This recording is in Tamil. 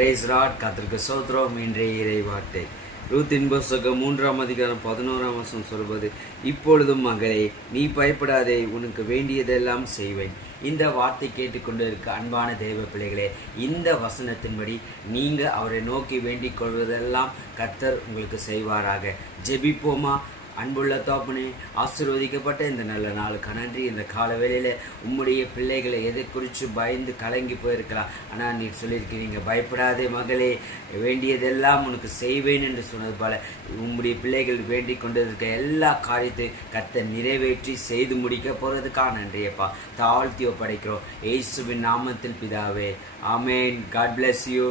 பிரேஸ் ராட் கர்த்தருக்கு ஸ்தோத்திரம். இன்றைய இறை வார்த்தை ரூத்தின் புஸ்தகம் 3:11 சொல்வது, இப்பொழுதும் மகளே, நீ பயப்படாதே, உனக்கு வேண்டியதெல்லாம் செய்வேன். இந்த வார்த்தை கேட்டுக்கொண்டு இருக்க அன்பான தேவ பிள்ளைகளே, இந்த வசனத்தின்படி நீங்க அவரை நோக்கி வேண்டிக் கொள்வதெல்லாம் கர்த்தர் உங்களுக்கு செய்வாராக. ஜெபிப்போமா? அன்புள்ள தகப்பனே, ஆசீர்வதிக்கப்பட்ட இந்த நல்ல நாளுக்கு நன்றி. இந்த கால வேளையில் உம்முடைய பிள்ளைகளை எதை குறித்து பயந்து கலங்கி போயிருக்கலாம். ஆனால் நீ சொல்லியிருக்கிறீங்க, பயப்படாதே மகளே, வேண்டியதெல்லாம் உனக்கு செய்வேன் என்று சொன்னது போல உம்முடைய பிள்ளைகள் வேண்டிக் கொண்டிருக்க எல்லா காரியத்தையும் கர்த்தர் நிறைவேற்றி செய்து முடிக்க போகிறதுக்காக நன்றியப்பா. தாழ்த்தியோ படைக்கிறோம் இயேசுவின் நாமத்தில் பிதாவே, ஆமேன். God bless you.